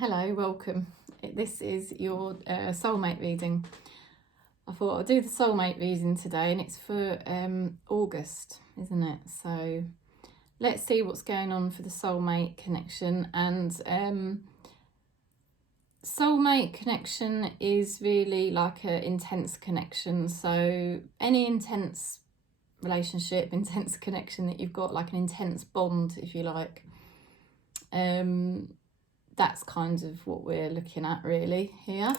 Hello, welcome. This is your soulmate reading. I thought I'll do the soulmate reading today, and it's for August, isn't it? So let's see what's going on for the soulmate connection. And soulmate connection is really like an intense connection. So any intense relationship, intense connection that you've got, like an intense bond, if you like, that's kind of what we're looking at really here.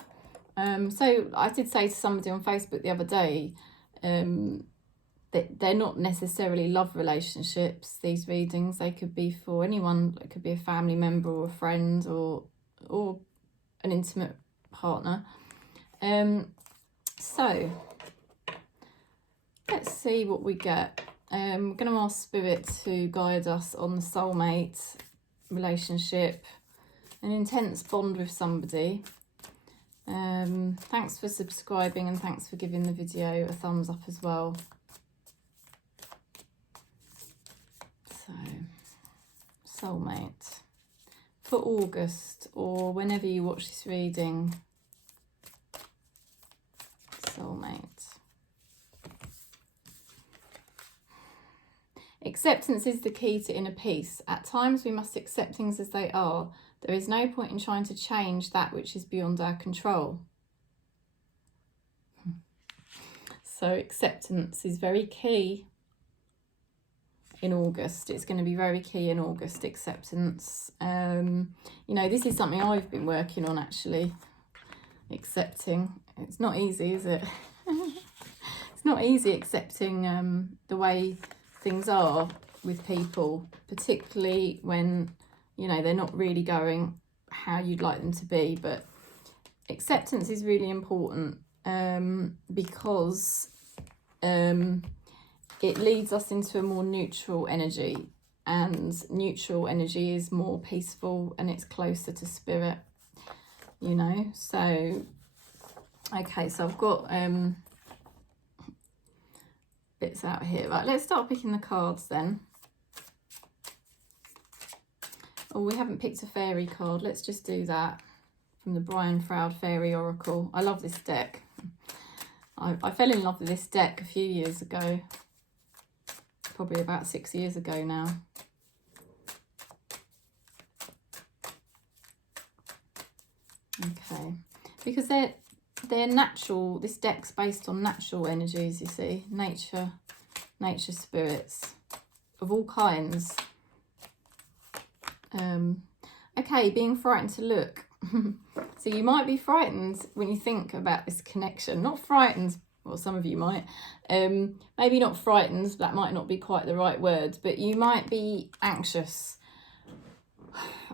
So I did say to somebody on Facebook the other day that they're not necessarily love relationships, these readings. They could be for anyone. It could be a family member or a friend or an intimate partner. So let's see what we get. I'm going to ask Spirit to guide us on the soulmate relationship, an intense bond with somebody. Thanks for subscribing and thanks for giving the video a thumbs up as well. So, soulmate for August, or whenever you watch this reading. Soulmate. Acceptance is the key to inner peace. At times we must accept things as they are. There is no point in trying to change that which is beyond our control. So acceptance is very key in August. It's going to be very key in August, acceptance. You know, this is something I've been working on actually, accepting. It's not easy, is it? It's not easy accepting the way things are with people, particularly when, you know, they're not really going how you'd like them to be. But acceptance is really important because it leads us into a more neutral energy, and neutral energy is more peaceful and it's closer to spirit, you know. So okay, so I've got bits out here. Right, let's start picking the cards then. Oh, we haven't picked a fairy card. Let's just do that from the Brian Froud Fairy Oracle. I love this deck. I fell in love with this deck a few years ago. Probably about 6 years ago now. Okay. Because they're natural. This deck's based on natural energies, you see. Nature spirits of all kinds. Okay, being frightened to look. So you might be frightened when you think about this connection. Not frightened, well, some of you might. Maybe not frightened, that might not be quite the right word, but you might be anxious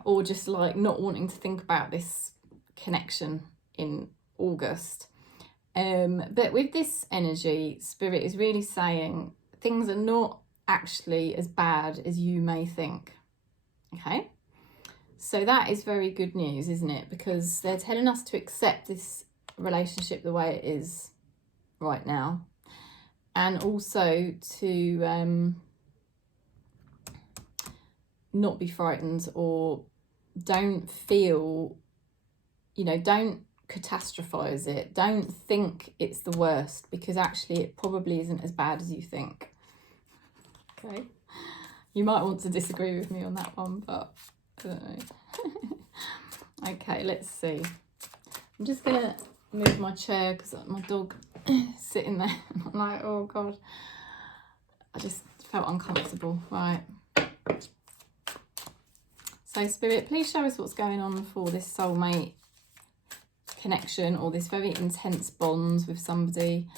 or just like not wanting to think about this connection in August. But with this energy, Spirit is really saying things are not actually as bad as you may think. Okay, so that is very good news, isn't it? Because they're telling us to accept this relationship the way it is right now, and also to not be frightened, or don't feel, you know, don't catastrophize it. Don't think it's the worst, because actually it probably isn't as bad as you think. Okay. You might want to disagree with me on that one, but I don't know. Okay, let's see. I'm just going to move my chair because my dog is sitting there. I'm like, oh God. I just felt uncomfortable. Right. So Spirit, please show us what's going on for this soulmate connection, or this very intense bond with somebody.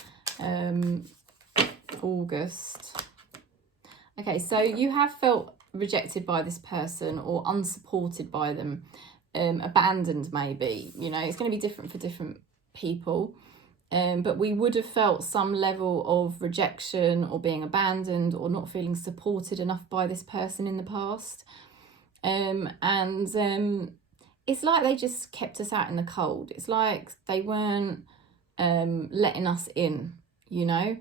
August. Okay, so you have felt rejected by this person or unsupported by them, abandoned maybe. You know, it's going to be different for different people. But we would have felt some level of rejection or being abandoned or not feeling supported enough by this person in the past. It's like they just kept us out in the cold. It's like they weren't letting us in, you know.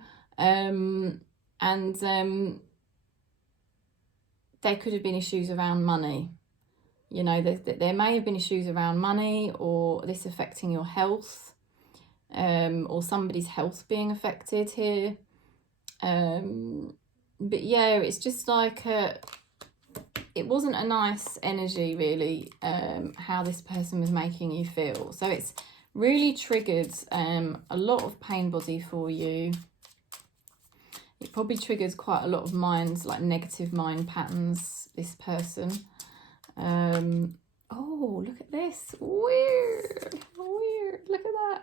There could have been issues around money. You know, there may have been issues around money, or this affecting your health, or somebody's health being affected here. But yeah, it's just like it wasn't a nice energy, really, how this person was making you feel. So it's really triggered a lot of pain body for you. It probably triggers quite a lot of minds, like negative mind patterns, this person. Oh, look at this. Weird. Look at that.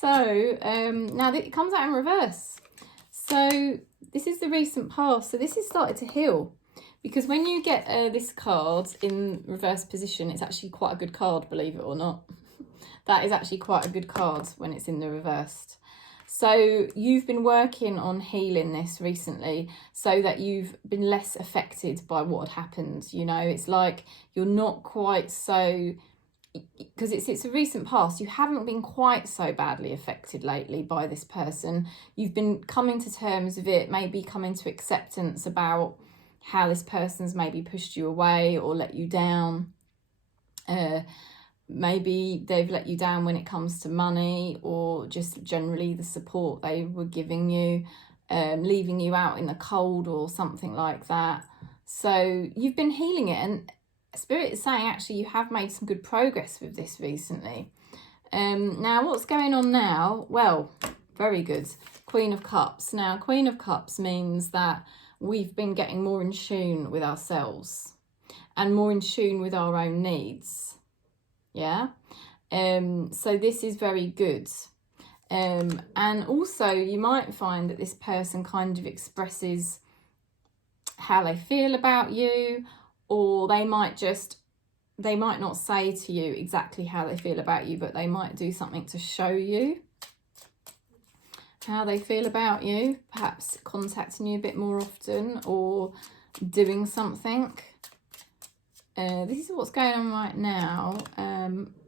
So, now it comes out in reverse. So this is the recent past. So this is started to heal. Because when you get this card in reverse position, it's actually quite a good card, believe it or not. That is actually quite a good card when it's in the reversed. So you've been working on healing this recently so that you've been less affected by what had happened. You know, it's like you're not quite so, because it's a recent past, you haven't been quite so badly affected lately by this person. You've been coming to terms with it, maybe coming to acceptance about how this person's maybe pushed you away or let you down. Maybe they've let you down when it comes to money, or just generally the support they were giving you, leaving you out in the cold or something like that. So you've been healing it, and Spirit is saying actually you have made some good progress with this recently. Now what's going on now? Well, very good. Queen of Cups. Now Queen of Cups means that we've been getting more in tune with ourselves and more in tune with our own needs. Yeah, so this is very good. And also you might find that this person kind of expresses how they feel about you, or they might not say to you exactly how they feel about you, but they might do something to show you how they feel about you, perhaps contacting you a bit more often or doing something. This is what's going on right now.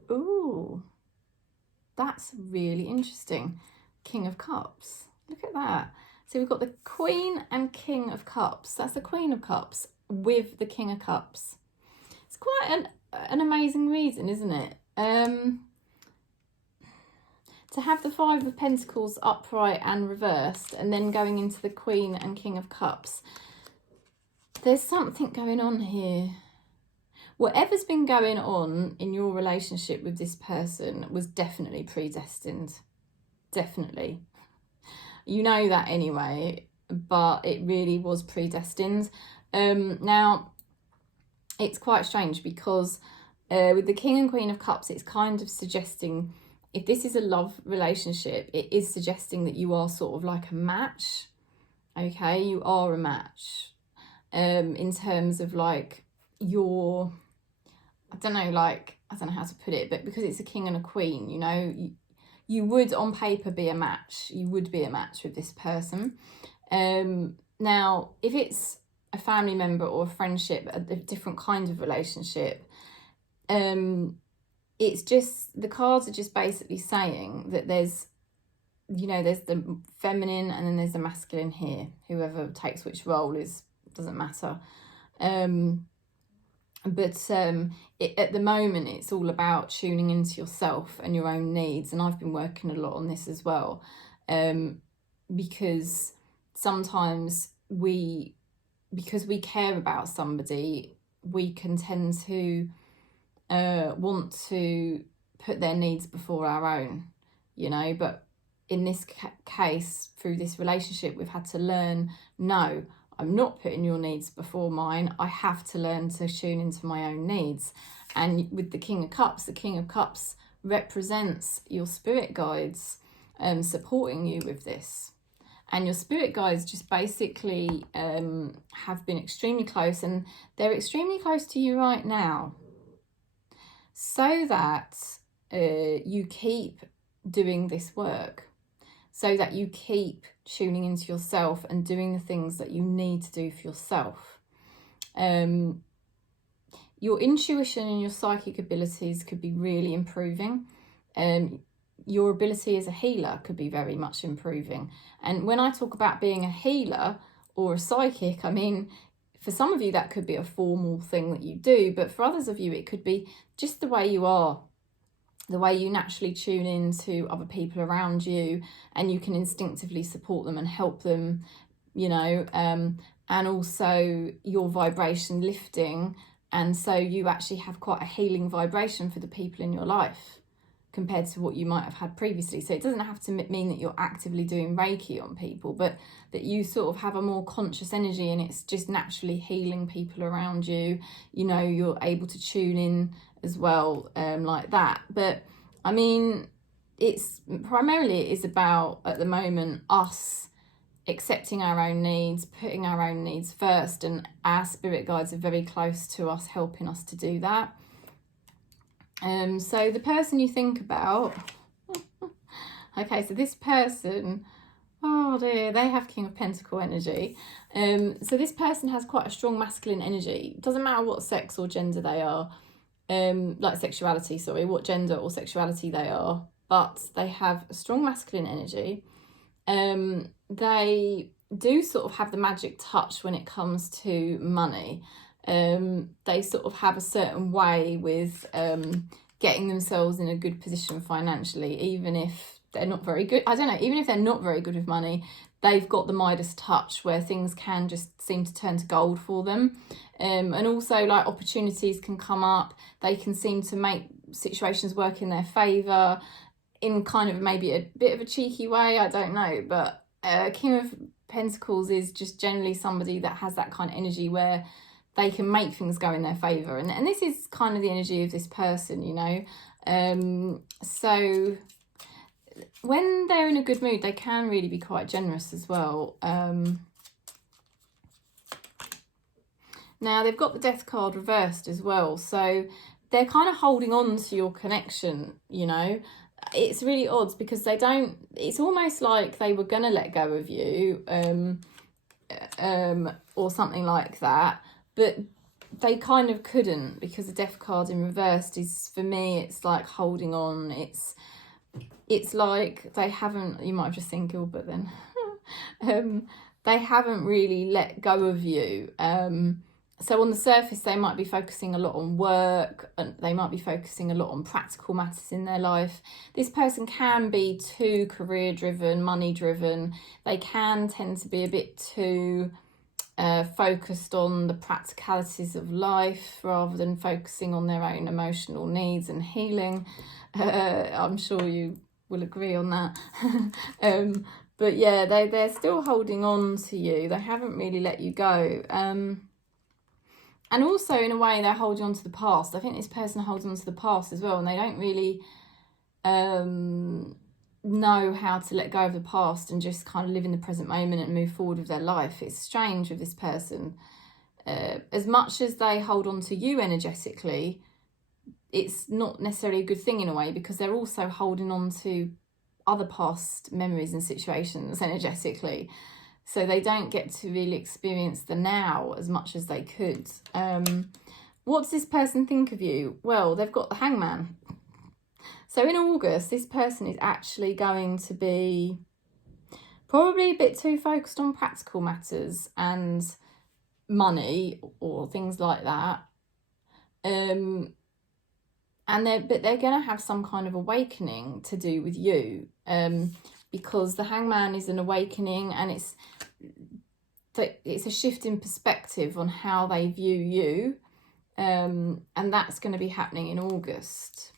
Ooh, that's really interesting. King of Cups. Look at that. So we've got the Queen and King of Cups. That's the Queen of Cups with the King of Cups. It's quite an amazing reason, isn't it? To have the Five of Pentacles upright and reversed, and then going into the Queen and King of Cups. There's something going on here. Whatever's been going on in your relationship with this person was definitely predestined. Definitely. You know that anyway, but it really was predestined. Now, it's quite strange because with the King and Queen of Cups, it's kind of suggesting, if this is a love relationship, it is suggesting that you are sort of like a match. Okay, you are a match. In terms of like your... I don't know how to put it, but because it's a king and a queen, you know, you would on paper be a match. You would be a match with this person. Now, if it's a family member or a friendship, a different kind of relationship, it's just, the cards are just basically saying that there's, you know, there's the feminine and then there's the masculine here. Whoever takes which role doesn't matter. But at the moment, it's all about tuning into yourself and your own needs. And I've been working a lot on this as well, because sometimes because we care about somebody, we can tend to want to put their needs before our own, you know. But in this case, through this relationship, we've had to learn, no, I'm not putting your needs before mine. I have to learn to tune into my own needs. And with the King of Cups represents your spirit guides supporting you with this. And your spirit guides just basically have been extremely close, and they're extremely close to you right now, so that you keep doing this work, so that you keep tuning into yourself and doing the things that you need to do for yourself. Your intuition and your psychic abilities could be really improving. Your ability as a healer could be very much improving. And when I talk about being a healer or a psychic, I mean, for some of you, that could be a formal thing that you do, but for others of you, it could be just the way you are, the way you naturally tune into other people around you, and you can instinctively support them and help them, you know, and also your vibration lifting. And so you actually have quite a healing vibration for the people in your life compared to what you might have had previously. So it doesn't have to mean that you're actively doing Reiki on people, but that you sort of have a more conscious energy, and it's just naturally healing people around you. You know, you're able to tune in as well, like that. But I mean, it's primarily, it is about, at the moment, us accepting our own needs, putting our own needs first, and our spirit guides are very close to us, helping us to do that. So the person you think about, okay, so this person, oh dear, they have King of Pentacle energy. So this person has quite a strong masculine energy. It doesn't matter what sex or gender they are, like sexuality, sorry, what gender or sexuality they are, but they have a strong masculine energy. They do sort of have the magic touch when it comes to money. They sort of have a certain way with getting themselves in a good position financially, even if they're not very good. I don't know, even if they're not very good with money, they've got the Midas touch where things can just seem to turn to gold for them. And also, like, opportunities can come up. They can seem to make situations work in their favour in kind of maybe a bit of a cheeky way, I don't know. But King of Pentacles is just generally somebody that has that kind of energy where they can make things go in their favour. And this is kind of the energy of this person, you know. So when they're in a good mood, they can really be quite generous as well. Now, they've got the Death card reversed as well. So they're kind of holding on to your connection, you know. It's really odd because they don't, it's almost like they were going to let go of you or something like that. But they kind of couldn't, because the Death card in reversed is, for me, it's like holding on. It's like they haven't, you might have just seen Gilbert then, they haven't really let go of you. So on the surface, they might be focusing a lot on work, and they might be focusing a lot on practical matters in their life. This person can be too career driven, money driven. They can tend to be a bit too focused on the practicalities of life rather than focusing on their own emotional needs and healing. I'm sure you will agree on that. But yeah, they're still holding on to you. They haven't really let you go. And also, in a way, they're holding on to the past. I think this person holds on to the past as well, and they don't really know how to let go of the past and just kind of live in the present moment and move forward with their life. It's strange with this person. As much as they hold on to you energetically, it's not necessarily a good thing in a way, because they're also holding on to other past memories and situations energetically. So they don't get to really experience the now as much as they could. What does this person think of you? Well, they've got the Hangman. So in August, this person is actually going to be probably a bit too focused on practical matters and money or things like that. But they're going to have some kind of awakening to do with you, because the Hangman is an awakening, and it's a shift in perspective on how they view you, and that's going to be happening in August.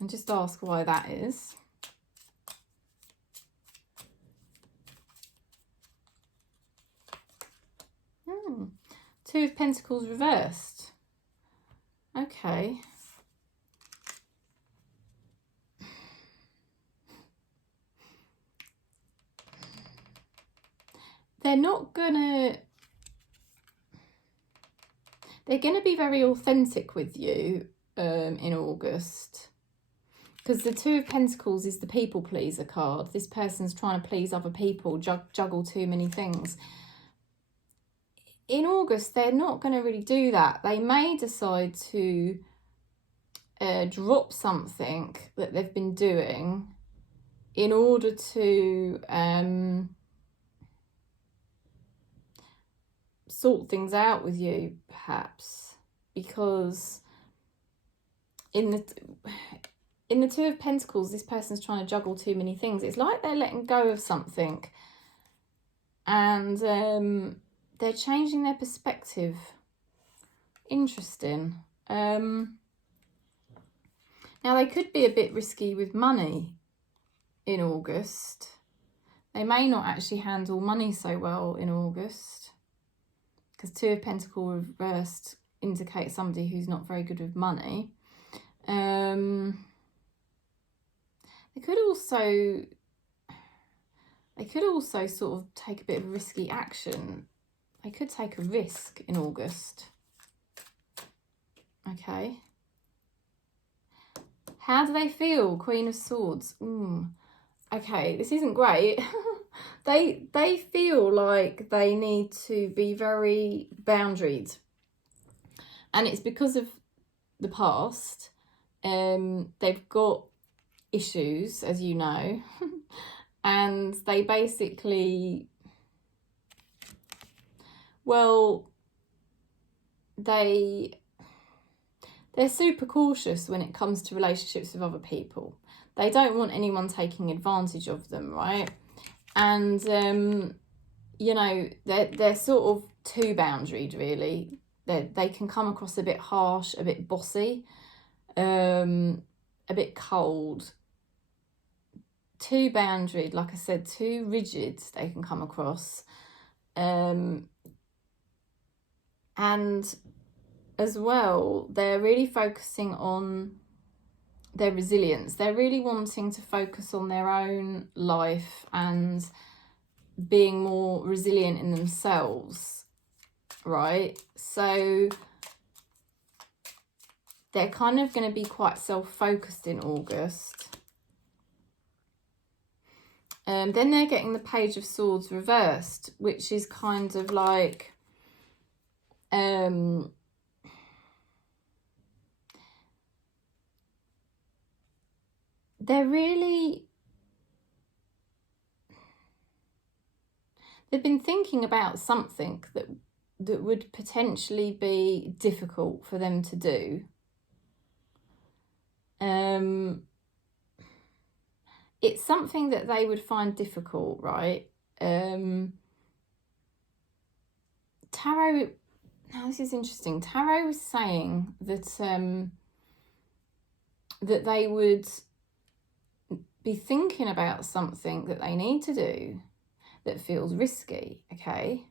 And just ask why that is. Two of Pentacles reversed. Okay. They're gonna be very authentic with you in August, because the Two of Pentacles is the people pleaser card. This person's trying to please other people, juggle too many things. In August, they're not going to really do that. They may decide to drop something that they've been doing in order to sort things out with you, perhaps, because in the Two of Pentacles, this person's trying to juggle too many things. It's like they're letting go of something, and they're changing their perspective. Interesting. Now, they could be a bit risky with money in August. They may not actually handle money so well in August, because Two of Pentacles reversed indicates somebody who's not very good with money. They could also sort of take a bit of risky action. They could take a risk in August. Okay. How do they feel? Queen of Swords. Okay, this isn't great. They feel like they need to be very boundaried. And it's because of the past. They've got issues, as you know. And they basically, well, they're super cautious when it comes to relationships with other people. They don't want anyone taking advantage of them, right? And, you know, they're sort of too boundaried, really. They can come across a bit harsh, a bit bossy, a bit cold. Too boundaried, like I said, too rigid they can come across. And as well, they're really focusing on their resilience. They're really wanting to focus on their own life and being more resilient in themselves, right? So they're kind of going to be quite self-focused in August. Then they're getting the Page of Swords reversed, which is kind of like they've been thinking about something that would potentially be difficult for them to do. It's something that they would find difficult, right? Tarot, now this is interesting. Tarot was saying that that they would be thinking about something that they need to do that feels risky, okay?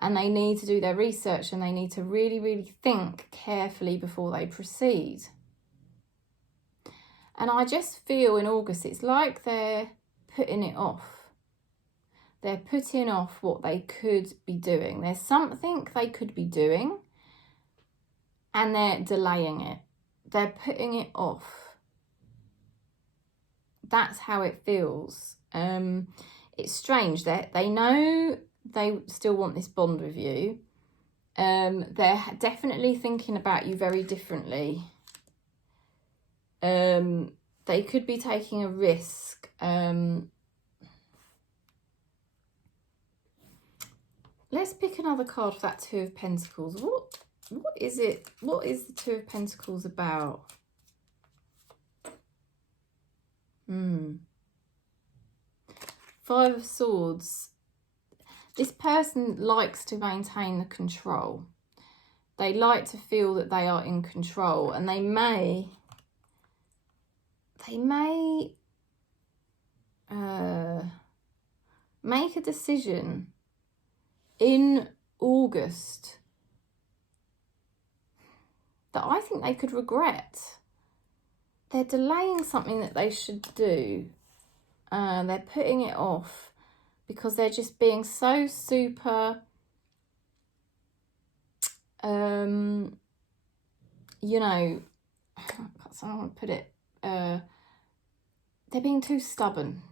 And they need to do their research, and they need to really, really think carefully before they proceed. And I just feel in August, it's like they're putting it off. They're putting off what they could be doing. There's something they could be doing, and they're delaying it. They're putting it off. That's how it feels. It's strange that they know they still want this bond with you. They're definitely thinking about you very differently. They could be taking a risk. Let's pick another card for that Two of Pentacles. What is it? What is the Two of Pentacles about? Five of Swords. This person likes to maintain the control. They like to feel that they are in control, and they may make a decision in August that I think they could regret. They're delaying something that they should do. They're putting it off because they're just being so super, you know, I don't want to put it, they're being too stubborn.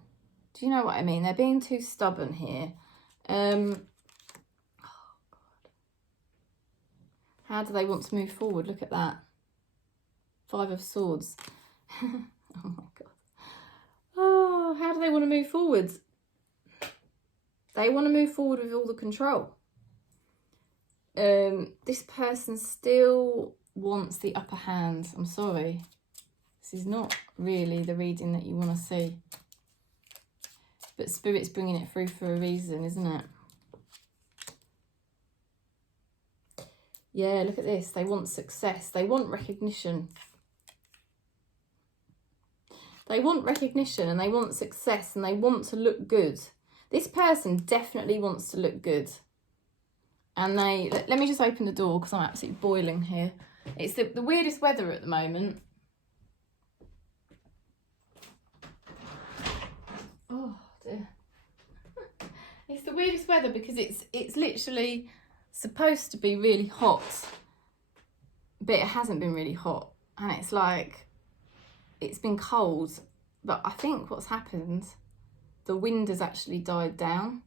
Do you know what I mean? They're being too stubborn here. Oh God. How do they want to move forward? Look at that. Five of Swords. Oh my God. Oh, how do they want to move forward? They want to move forward with all the control. this person still wants the upper hand. I'm sorry. This is not really the reading that you want to see. But Spirit's bringing it through for a reason, isn't it? Yeah, look at this. They want success. They want recognition. They want recognition and they want success and they want to look good. This person definitely wants to look good. And let me just open the door because I'm absolutely boiling here. It's the weirdest weather at the moment. Oh dear. It's the weirdest weather because it's literally supposed to be really hot, but it hasn't been really hot. And it's like, it's been cold, but I think what's happened, the wind has actually died down,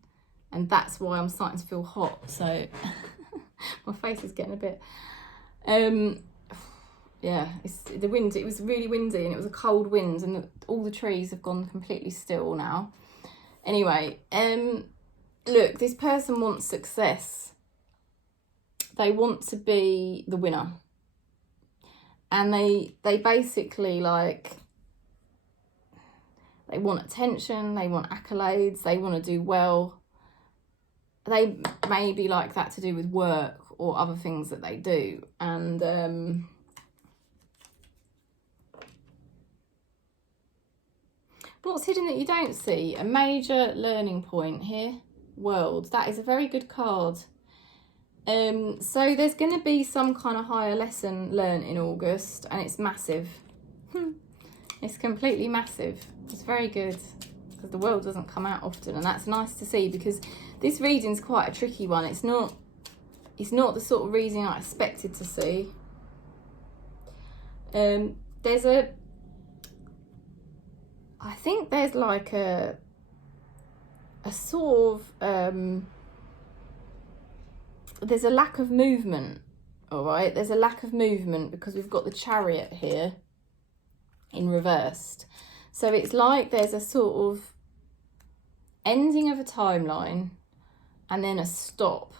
and that's why I'm starting to feel hot. So my face is getting a bit, yeah, it's the wind. It was really windy and it was a cold wind, and all the trees have gone completely still now. Anyway, look, this person wants success. They want to be the winner. And they basically, like, they want attention, they want accolades, they want to do well. They may be like that to do with work or other things that they do. And what's hidden that you don't see? A major learning point here. World. That is a very good card. So there's going to be some kind of higher lesson learned in August, and it's massive. It's completely massive. It's very good because the world doesn't come out often, and that's nice to see because this reading's quite a tricky one. It's not the sort of reading I expected to see. I think there's like a sort of there's a lack of movement, all right? There's a lack of movement because we've got the Chariot here in reversed. So it's like there's a sort of ending of a timeline and then a stop.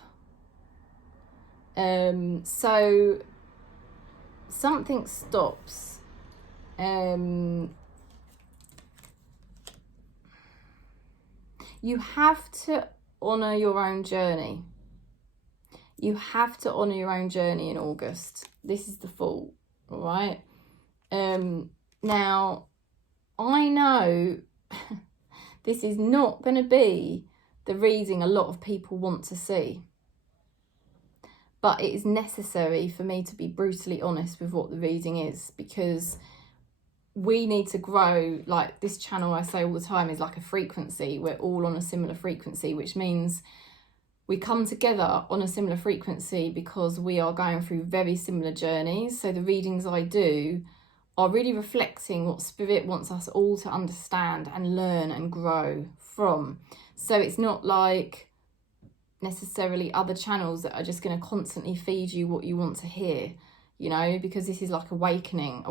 So something stops. You have to honour your own journey. You have to honour your own journey in August. This is the Fool, all right? Now, I know this is not going to be the reading a lot of people want to see. But it is necessary for me to be brutally honest with what the reading is, because we need to grow. Like this channel, I say all the time, is like a frequency. We're all on a similar frequency, which means we come together on a similar frequency because we are going through very similar journeys. So the readings I do are really reflecting what Spirit wants us all to understand and learn and grow from. So it's not like necessarily other channels that are just going to constantly feed you what you want to hear, you know, because this is like awakening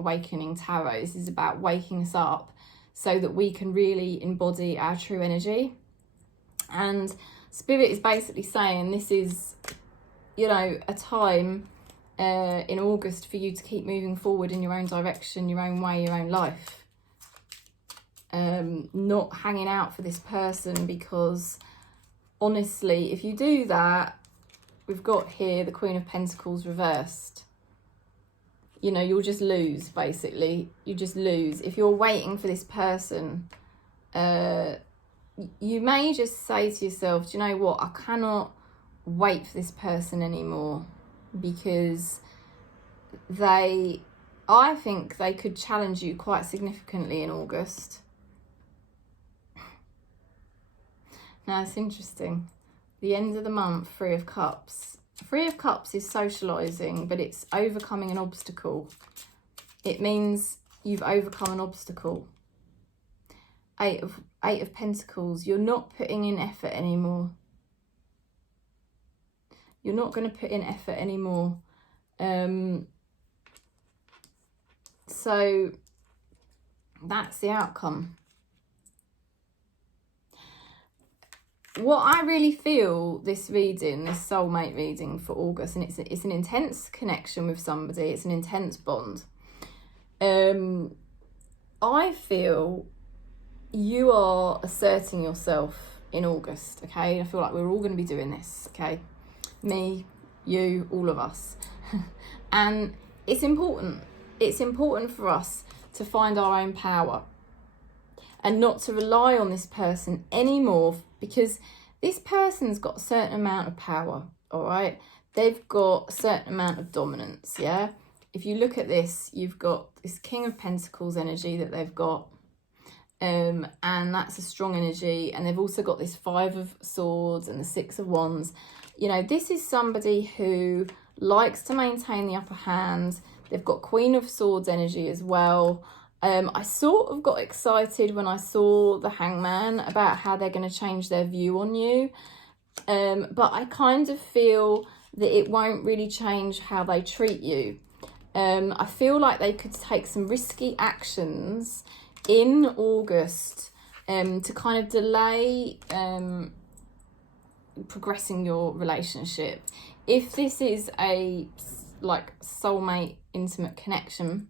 tarot. This is about waking us up so that we can really embody our true energy. And Spirit is basically saying this is, you know, a time in August for you to keep moving forward in your own direction, your own way, your own life. Not hanging out for this person, because honestly, if you do that, we've got here the Queen of Pentacles reversed. You know, you'll just lose, basically. You just lose. If you're waiting for this person, you may just say to yourself, do you know what, I cannot wait for this person anymore, because I think they could challenge you quite significantly in August. Now, it's interesting. The end of the month, Three of Cups. Three of Cups is socialising, but it's overcoming an obstacle. It means you've overcome an obstacle. Eight of Pentacles. You're not putting in effort anymore. You're not going to put in effort anymore. So that's the outcome. what I really feel this reading, this soulmate reading for August, and it's an intense connection with somebody, it's an intense bond. I feel you are asserting yourself in August, okay? I feel like we're all going to be doing this, okay? Me, you, all of us. And it's important. It's important for us to find our own power and not to rely on this person anymore, because this person's got a certain amount of power, all right? They've got a certain amount of dominance, yeah? If you look at this, you've got this King of Pentacles energy that they've got, and that's a strong energy. And they've also got this 5 of Swords and the 6 of Wands. You know, this is somebody who likes to maintain the upper hand. They've got Queen of Swords energy as well. I sort of got excited when I saw the Hangman about how they're going to change their view on you. But I kind of feel that it won't really change how they treat you. I feel like they could take some risky actions in August to kind of delay progressing your relationship. If this is a like soulmate intimate connection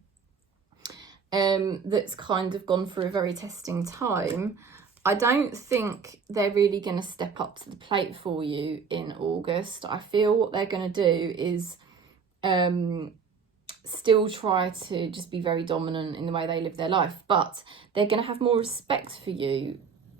that's kind of gone through a very testing time, I don't think they're really going to step up to the plate for you in August. I feel what they're going to do is still try to just be very dominant in the way they live their life, but they're going to have more respect for you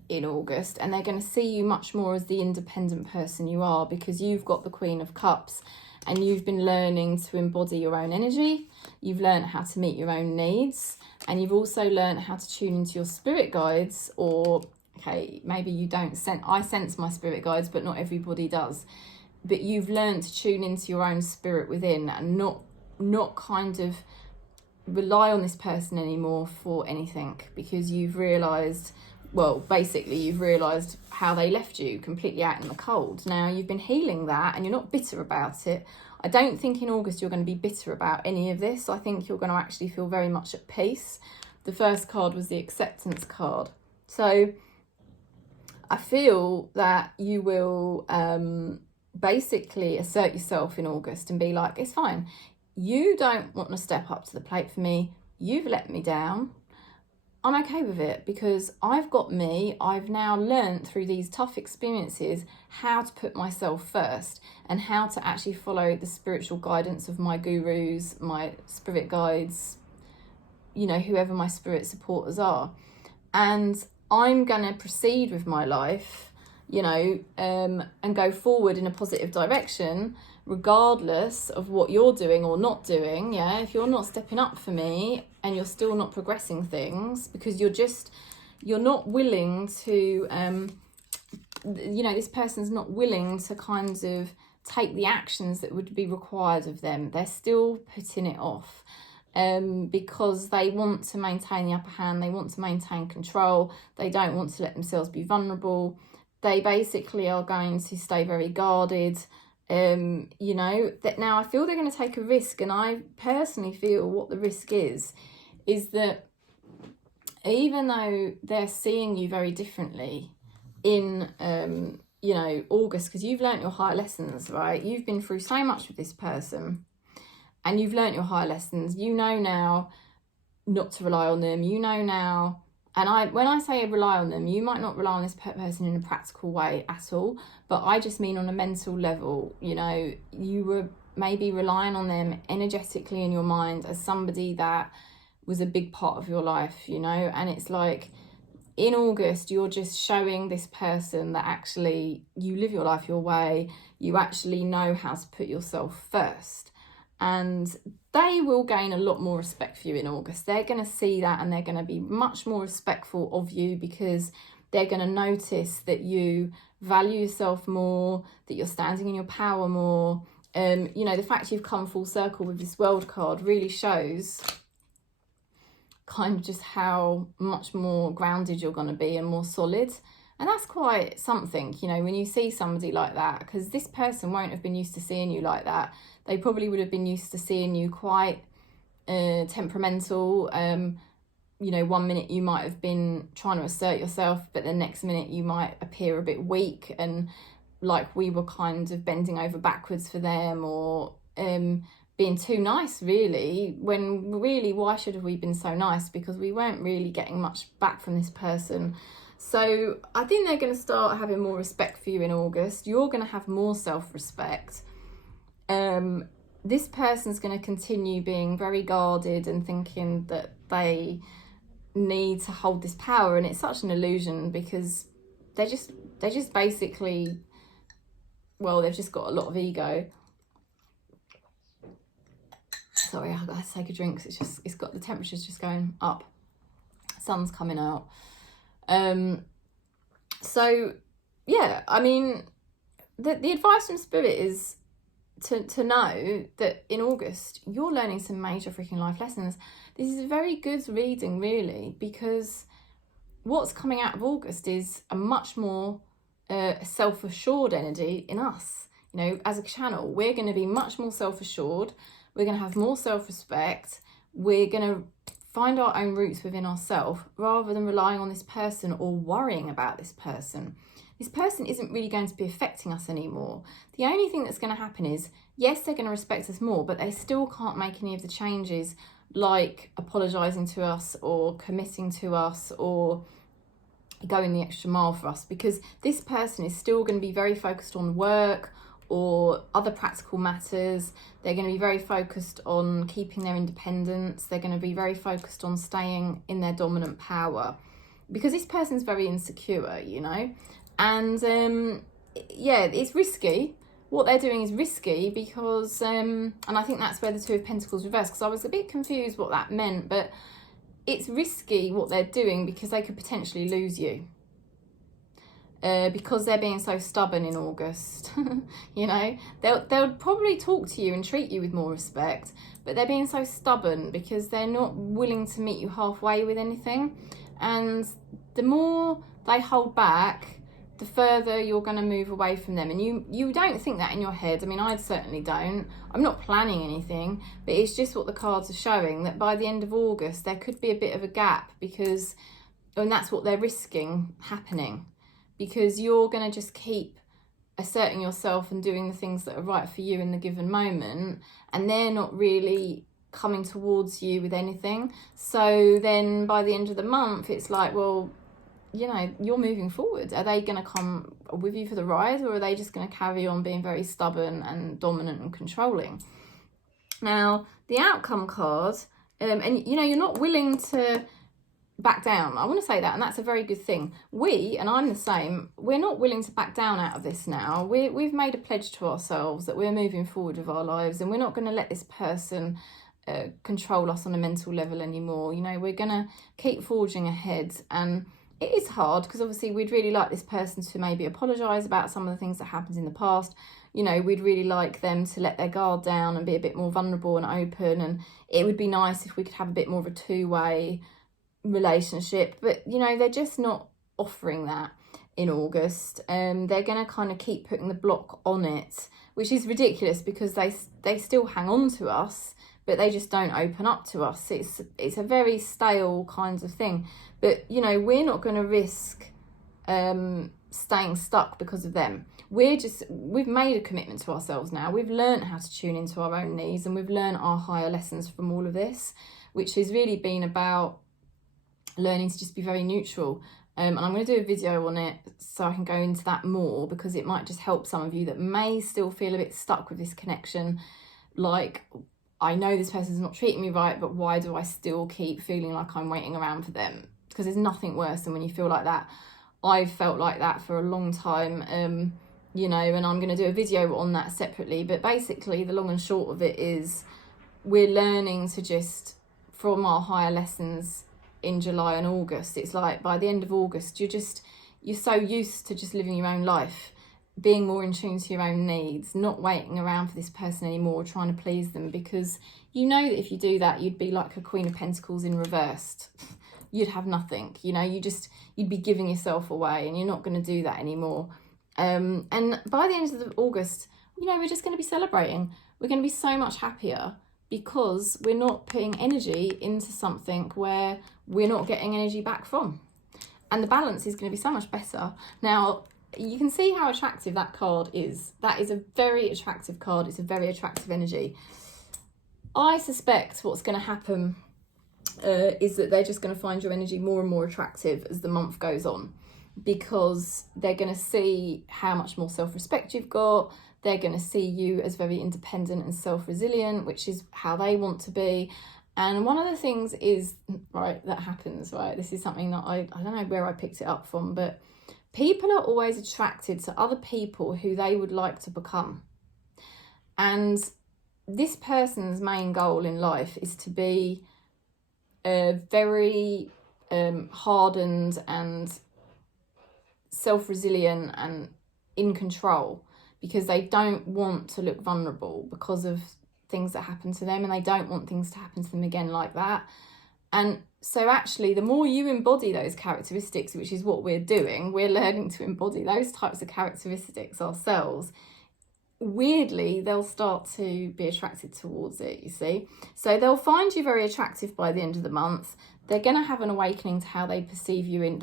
in August, and they're going to see you much more as the independent person you are, because you've got the Queen of Cups and you've been learning to embody your own energy. You've learned how to meet your own needs, and you've also learned how to tune into your spirit guides. Or okay, maybe you don't I sense my spirit guides, but not everybody does. But you've learned to tune into your own spirit within and not kind of rely on this person anymore for anything, because you've realised, well, basically you've realised how they left you completely out in the cold. Now you've been healing that and you're not bitter about it. I don't think in August you're going to be bitter about any of this. I think you're going to actually feel very much at peace. The first card was the acceptance card. So I feel that you will basically assert yourself in August and be like, it's fine. You don't want to step up to the plate for me. You've let me down. I'm okay with it, because I've got me. I've now learned through these tough experiences how to put myself first and how to actually follow the spiritual guidance of my gurus, my spirit guides, you know, whoever my spirit supporters are. And I'm going to proceed with my life, you know, and go forward in a positive direction, regardless of what you're doing or not doing. Yeah, if you're not stepping up for me and you're still not progressing things because you're not willing to, you know, this person's not willing to kind of take the actions that would be required of them. They're still putting it off because they want to maintain the upper hand. They want to maintain control. They don't want to let themselves be vulnerable. They basically are going to stay very guarded. You know, that now I feel they're going to take a risk, and I personally feel what the risk is that even though they're seeing you very differently in you know, August, because you've learnt your higher lessons, right? You've been through so much with this person and you've learnt your higher lessons. You know now not to rely on them. You know now, and when I say rely on them, you might not rely on this person in a practical way at all, but I just mean on a mental level. You know, you were maybe relying on them energetically in your mind as somebody that was a big part of your life, you know. And it's like in August, you're just showing this person that actually you live your life your way. You actually know how to put yourself first. And they will gain a lot more respect for you in August. They're going to see that, and they're going to be much more respectful of you, because they're going to notice that you value yourself more, that you're standing in your power more. You know, the fact you've come full circle with this World card really shows kind of just how much more grounded you're going to be and more solid. And that's quite something, you know, when you see somebody like that, because this person won't have been used to seeing you like that. They probably would have been used to seeing you quite temperamental, you know, 1 minute you might have been trying to assert yourself, but the next minute you might appear a bit weak and like we were kind of bending over backwards for them, or being too nice, really, when really, why should have we been so nice? Because we weren't really getting much back from this person. So I think they're going to start having more respect for you in August. You're going to have more self-respect. This person's going to continue being very guarded and thinking that they need to hold this power, and it's such an illusion, because they just basically, well, they've just got a lot of ego. Sorry, I gotta take a drink. It's got the temperature's just going up. Sun's coming out. So yeah, I mean, the advice from Spirit is to know that in August you're learning some major freaking life lessons. This is a very good reading, really, because what's coming out of August is a much more self-assured energy in us. You know, as a channel, we're going to be much more self-assured. We're going to have more self-respect. We're going to find our own roots within ourselves rather than relying on this person or worrying about this person. This person isn't really going to be affecting us anymore. The only thing that's going to happen is, yes, they're going to respect us more, but they still can't make any of the changes, like apologising to us or committing to us or going the extra mile for us, because this person is still going to be very focused on work or other practical matters. They're going to be very focused on keeping their independence. They're going to be very focused on staying in their dominant power, because this person's very insecure, you know. And yeah, it's risky. What they're doing is risky because, and I think that's where the Two of Pentacles reversed, because I was a bit confused what that meant, but it's risky what they're doing because they could potentially lose you. Because they're being so stubborn in August. You know, they'll probably talk to you and treat you with more respect, but they're being so stubborn because they're not willing to meet you halfway with anything. And the more they hold back, the further you're going to move away from them. And you don't think that in your head. I mean, I certainly don't. I'm not planning anything, but it's just what the cards are showing, that by the end of August there could be a bit of a gap, because, and that's what they're risking happening, because you're going to just keep asserting yourself and doing the things that are right for you in the given moment, and they're not really coming towards you with anything. So then by the end of the month, it's like, well, you know, you're moving forward. Are they going to come with you for the ride, or are they just going to carry on being very stubborn and dominant and controlling? Now, the outcome card, and you know, you're not willing to back down. I want to say that, and that's a very good thing. And I'm the same, we're not willing to back down out of this now. We've made a pledge to ourselves that we're moving forward with our lives, and we're not going to let this person control us on a mental level anymore. You know, we're going to keep forging ahead. And it is hard because obviously we'd really like this person to maybe apologise about some of the things that happened in the past. You know, we'd really like them to let their guard down and be a bit more vulnerable and open. And it would be nice if we could have a bit more of a two-way relationship. But, you know, they're just not offering that in August. They're going to kind of keep putting the block on it, which is ridiculous because they still hang on to us, but they just don't open up to us. It's a very stale kind of thing. But, you know, we're not going to risk staying stuck because of them. We've made a commitment to ourselves now. We've learned how to tune into our own needs, and we've learned our higher lessons from all of this, which has really been about learning to just be very neutral. And I'm going to do a video on it so I can go into that more, because it might just help some of you that may still feel a bit stuck with this connection. Like, I know this person's not treating me right, but why do I still keep feeling like I'm waiting around for them? Because there's nothing worse than when you feel like that. I've felt like that for a long time, you know, and I'm going to do a video on that separately. But basically, the long and short of it is we're learning to just, from our higher lessons in July and August, it's like by the end of August, you're so used to just living your own life, being more in tune to your own needs, not waiting around for this person anymore, trying to please them, because you know that if you do that, you'd be like a Queen of Pentacles in reversed. You'd have nothing, you know, you'd be giving yourself away, and you're not going to do that anymore. And by the end of August, you know, we're just going to be celebrating. We're going to be so much happier because we're not putting energy into something where we're not getting energy back from. And the balance is going to be so much better. Now, you can see how attractive that card is. That is a very attractive card. It's a very attractive energy. I suspect what's going to happen is that they're just going to find your energy more and more attractive as the month goes on, because they're going to see how much more self-respect you've got. They're going to see you as very independent and self-resilient, which is how they want to be. And one of the things is, right, that happens, right? This is something that I don't know where I picked it up from, but people are always attracted to other people who they would like to become. And this person's main goal in life is to be very hardened and self-resilient and in control, because they don't want to look vulnerable because of things that happen to them, and they don't want things to happen to them again like that. And so actually, the more you embody those characteristics, which is what we're doing, we're learning to embody those types of characteristics ourselves, weirdly, they'll start to be attracted towards it, you see. So they'll find you very attractive by the end of the month. They're going to have an awakening to how they perceive you.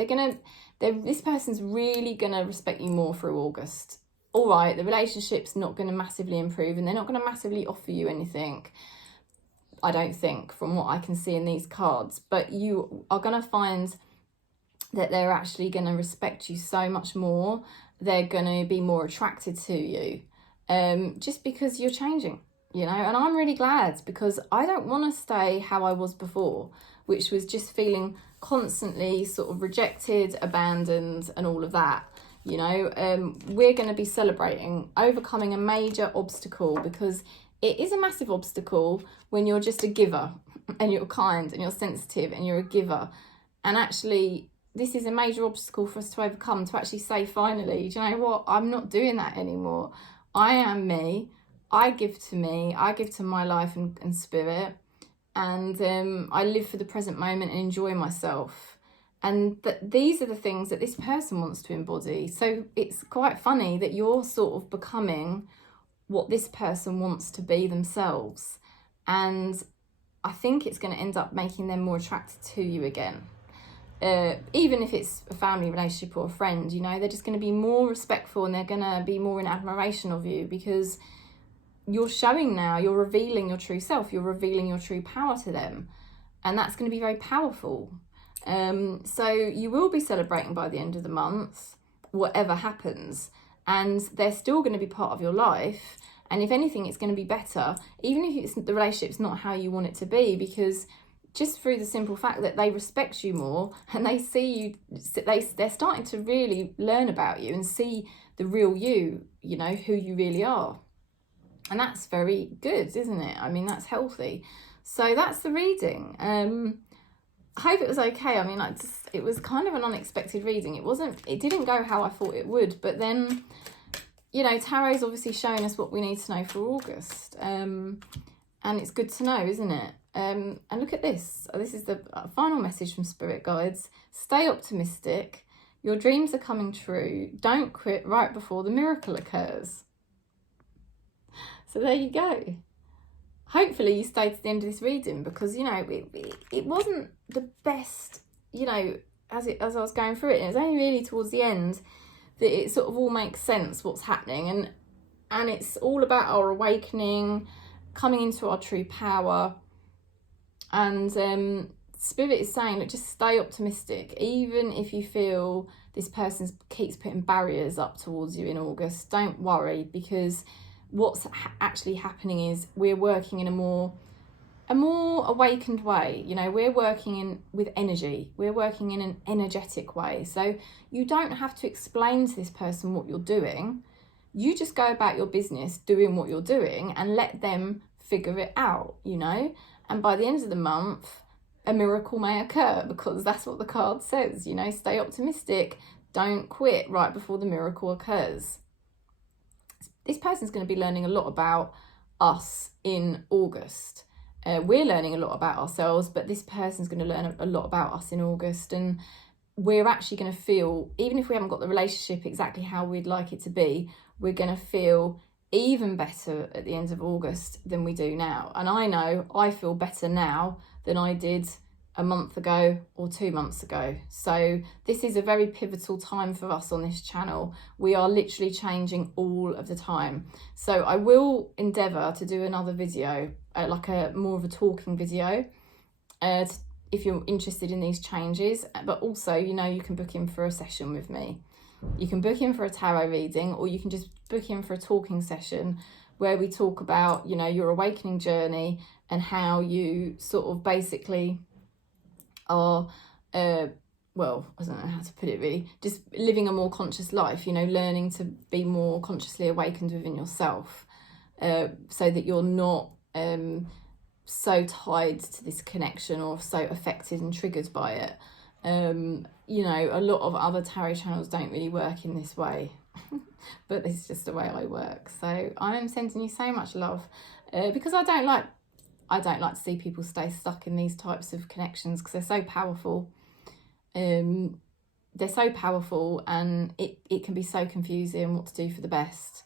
This person's really going to respect you more through August. All right, the relationship's not going to massively improve, and they're not going to massively offer you anything, I don't think, from what I can see in these cards. But you are going to find that they're actually going to respect you so much more. They're going to be more attracted to you, just because you're changing, you know. And I'm really glad, because I don't want to stay how I was before, which was just feeling constantly sort of rejected, abandoned, and all of that. You know, we're going to be celebrating overcoming a major obstacle, because it is a massive obstacle when you're just a giver and you're kind and you're sensitive and you're a giver. And actually, this is a major obstacle for us to overcome, to actually say, finally, do you know what? I'm not doing that anymore. I am me. I give to my life and spirit. And I live for the present moment and enjoy myself. And these are the things that this person wants to embody. So it's quite funny that you're sort of becoming what this person wants to be themselves. And I think it's going to end up making them more attracted to you again. Even if it's a family relationship or a friend, you know, they're just going to be more respectful, and they're going to be more in admiration of you, because you're showing now, you're revealing your true self, you're revealing your true power to them. And that's going to be very powerful. So you will be celebrating by the end of the month, whatever happens, and they're still going to be part of your life. And if anything, it's going to be better, even if the relationship's not how you want it to be, because just through the simple fact that they respect you more and they see you, they're starting to really learn about you and see the real you, you know, who you really are. And that's very good, isn't it? I mean, that's healthy. So that's the reading. I hope it was okay. I mean, it was kind of an unexpected reading. It didn't go how I thought it would, but then, you know, tarot's obviously showing us what we need to know for August. And it's good to know, isn't it? And look at this. This is the final message from Spirit Guides. Stay optimistic. Your dreams are coming true. Don't quit right before the miracle occurs. So there you go. Hopefully you stayed to the end of this reading, because, you know, it wasn't the best, you know, as I was going through it. And it was only really towards the end that it sort of all makes sense what's happening. And it's all about our awakening, coming into our true power. And Spirit is saying that just stay optimistic. Even if you feel this person keeps putting barriers up towards you in August, don't worry, because what's actually happening is we're working in a more awakened way. You know, we're working with energy. We're working in an energetic way. So you don't have to explain to this person what you're doing. You just go about your business doing what you're doing and let them figure it out, you know. And by the end of the month, a miracle may occur, because that's what the card says, you know. Stay optimistic. Don't quit right before the miracle occurs. This person's going to be learning a lot about us in August. We're learning a lot about ourselves, but this person's going to learn a lot about us in August. And we're actually going to feel, even if we haven't got the relationship exactly how we'd like it to be, we're going to feel even better at the end of August than we do now. And I know I feel better now than I did a month ago or 2 months ago. So this is a very pivotal time for us on this channel. We are literally changing all of the time. So I will endeavour to do another video, like a more of a talking video, if you're interested in these changes. But also, you know, you can book in for a session with me. You can book in for a tarot reading, or you can just book in for a talking session where we talk about, you know, your awakening journey and how you sort of basically are, well, I don't know how to put it really, just living a more conscious life, you know, learning to be more consciously awakened within yourself, so that you're not so tied to this connection or so affected and triggered by it. You know, a lot of other tarot channels don't really work in this way, but this is just the way I work. So I am sending you so much love, because I don't like to see people stay stuck in these types of connections, because they're so powerful. They're so powerful, and it can be so confusing what to do for the best,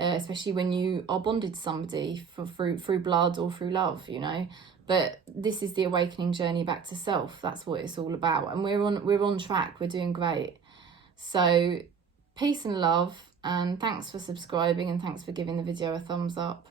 especially when you are bonded to somebody through blood or through love, you know. But this is the awakening journey back to self. That's what it's all about, and we're on track. We're doing great. So peace and love, and thanks for subscribing, and thanks for giving the video a thumbs up.